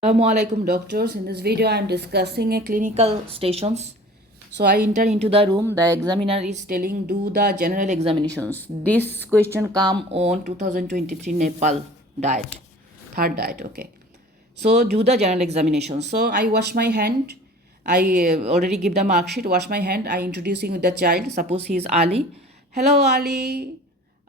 Assalamualaikum doctors. In this video, I am discussing a clinical stations. So I enter into the room. The examiner is telling do the general examinations. This question come on 2023 Nepal diet, third diet. Okay. So do the general examination. So I wash my hand. I already give the mark sheet. Wash my hand. I introducing with the child. Suppose he is Ali. Hello Ali.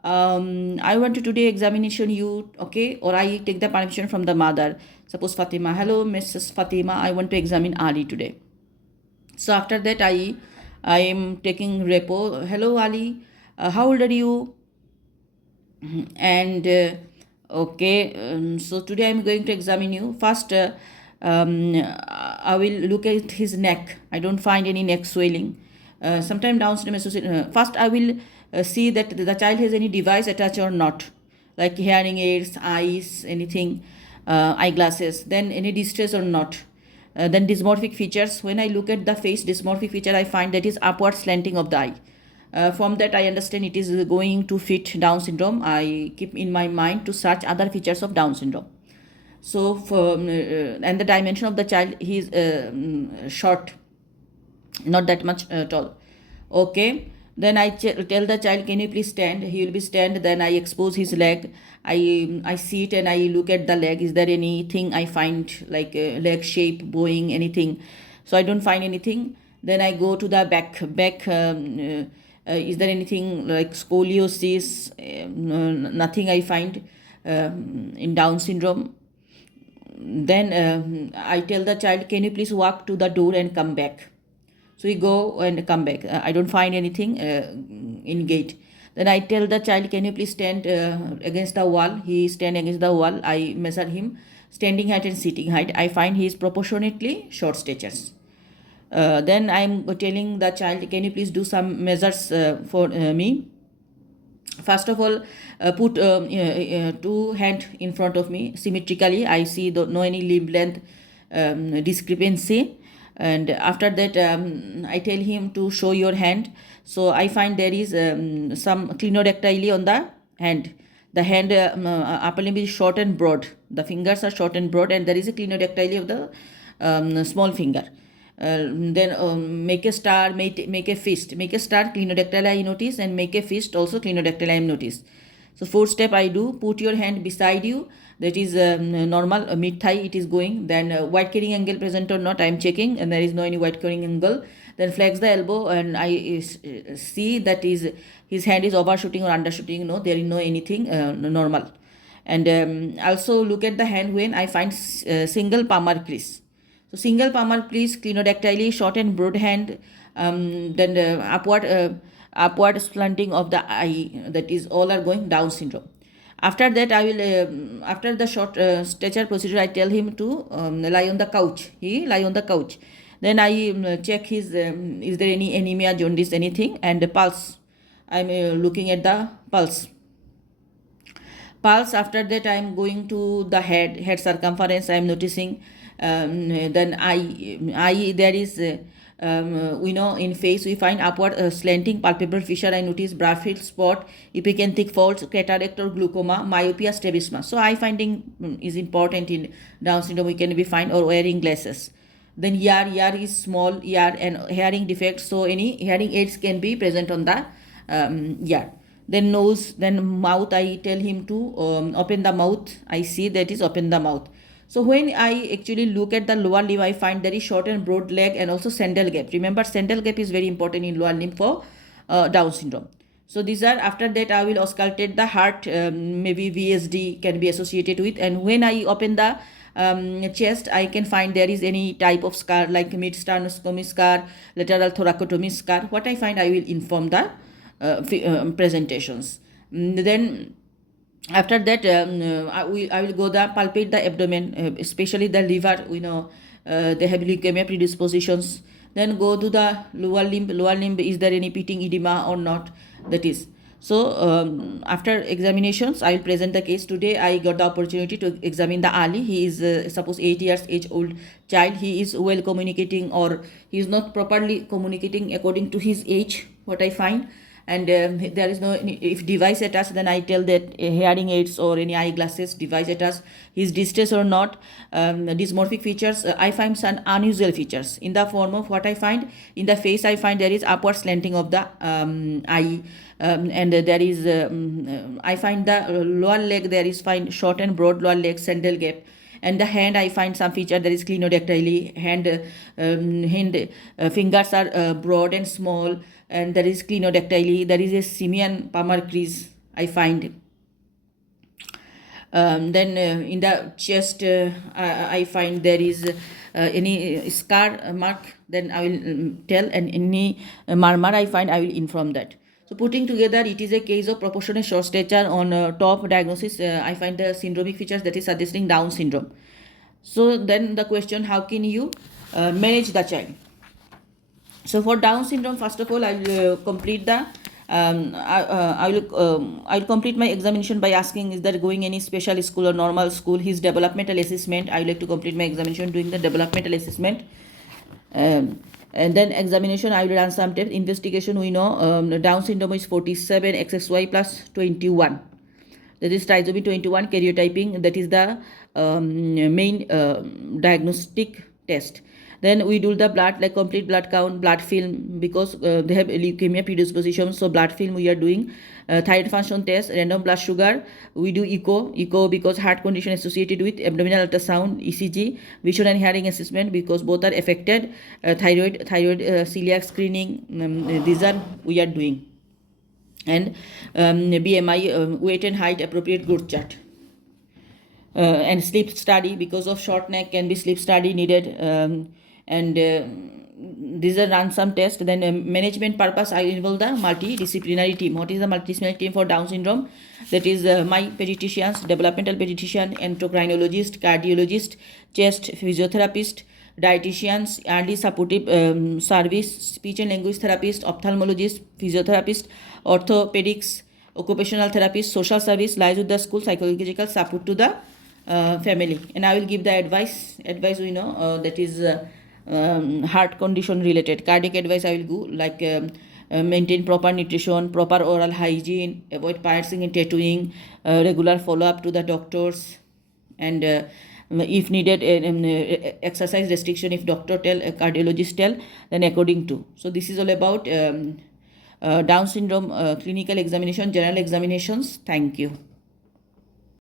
I want to today examination you, okay, or I take the permission from the mother. Suppose Fatima, hello Mrs. Fatima, I want to examine Ali today. So after that I am taking repo. Hello Ali, how old are you? And okay, so today I am going to examine you. First, I will look at his neck. I don't find any neck swelling. Sometime Down syndrome associated. First, I will see that the child has any device attached or not, like hearing aids, eyes, anything, eyeglasses. Then any distress or not. Then dysmorphic features. When I look at the face, dysmorphic feature, I find that is upward slanting of the eye. From that, I understand it is going to fit Down syndrome. I keep in my mind to search other features of Down syndrome. So, and the dimension of the child, he is short, not that much tall. Okay. Then I tell the child, can you please stand? He will be stand. Then I expose his leg. I sit and I look at the leg. Is there anything I find like leg shape, bowing, anything? So I don't find anything. Then I go to the back. Is there anything like scoliosis? Nothing I find in Down syndrome. Then I tell the child, can you please walk to the door and come back? So we go and come back. I don't find anything in gate. Then I tell the child, can you please stand against the wall? He stand against the wall. I measure him standing height and sitting height. I find he is proportionately short statures. Then I'm telling the child, can you please do some measures for me? First of all, put two hand in front of me symmetrically. I see no any limb length discrepancy. And after that, I tell him to show your hand. So I find there is some clinodactyly on the hand. The hand upper limb is short and broad. The fingers are short and broad, and there is a clinodactyly of the small finger. Then make a star, make a fist. Make a star, clinodactyly I notice, and make a fist also, clinodactyly I notice. So fourth step I do, put your hand beside you. That is normal, mid thigh it is going. Then wide carrying angle present or not, I am checking, and there is no any wide carrying angle. Then flex the elbow, and I see that is his hand is overshooting or undershooting. No, there is no anything normal. And also look at the hand when I find single palmar crease. So single palmar crease, clinodactyly, short and broad hand, then upward slanting of the eye. That is all are going Down syndrome. After that, I will after the short stature procedure, I tell him to lie on the couch. He lie on the couch. Then I check his is there any anemia, jaundice, anything, and the pulse. I'm looking at the pulse. After that, I am going to the head circumference. I am noticing. Then eye there is we know in face we find upward slanting palpebral fissure. I notice Bradfield spot, epicanthic folds, cataract or glaucoma, myopia, strabismus. So eye finding is important in Down syndrome. We can be find or wearing glasses. Then ear is small ear and hearing defects. So any hearing aids can be present on the ear. Then nose, then mouth. I tell him to open the mouth. I see that is open the mouth. So when I actually look at the lower limb, I find very short and broad leg and also sandal gap. Remember, sandal gap is very important in lower limb for Down syndrome. So these are, after that I will auscultate the heart, maybe VSD can be associated with. And when I open the chest, I can find there is any type of scar like mid-sternostomy scar, lateral thoracotomy scar. What I find, I will inform the presentations. Then after that, I will go the palpate the abdomen, especially the liver. We know they have leukemia predispositions. Then go to the lower limb. Is there any pitting edema or not? That is. So after examinations, I will present the case. Today I got the opportunity to examine the Ali. He is suppose 8 years age old child. He is well communicating, or he is not properly communicating according to his age, what I find. and there is no if device attached, then I tell that hearing aids or any eyeglasses device attached, his distress or not. Dysmorphic features, I find some unusual features in the form of what I find in the face. I find there is upward slanting of the eye, and there is I find the lower leg there is fine short and broad lower leg, sandal gap. And the hand, I find some feature that is clinodactyly. Fingers are broad and small, and there is clinodactyly. There is a simian palmar crease, I find. Then in the chest, I find there is any scar mark, then I will tell, and any murmur I find, I will inform that. So putting together, it is a case of proportionate short stature. On top diagnosis, I find the syndromic features that is suggesting Down syndrome. So then the question, how can you manage the child? So for Down syndrome, first of all, I will complete the I will complete my examination by asking, is there going any special school or normal school? His developmental assessment, I would like to complete my examination doing the developmental assessment. And then examination, I will run some tests. Investigation, we know Down syndrome is 47 XXY plus 21. That is trisomy 21 karyotyping. That is the main diagnostic test. Then we do the blood, like complete blood count, blood film, because they have leukemia predisposition. So blood film we are doing. Thyroid function test, random blood sugar. We do echo because heart condition associated with abdominal ultrasound, ECG, vision and hearing assessment because both are affected. Thyroid celiac screening. These are we are doing. And BMI, weight and height, appropriate growth chart. And sleep study, because of short neck can be sleep study needed. And these are run some tests. Then management purpose, I involve the multidisciplinary team. What is the multidisciplinary team for Down syndrome? That is my pediatricians, developmental pediatrician, endocrinologist, cardiologist, chest physiotherapist, dietitians, early supportive service, speech and language therapist, ophthalmologist, physiotherapist, orthopedics, occupational therapist, social service, lies with the school, psychological support to the family. And I will give the advice we know that is heart condition related. Cardiac advice I will go, like maintain proper nutrition, proper oral hygiene, avoid piercing and tattooing, regular follow up to the doctors, and if needed exercise restriction if doctor tell, cardiologist tell, then according to. So this is all about Down syndrome clinical examination, general examinations. Thank you.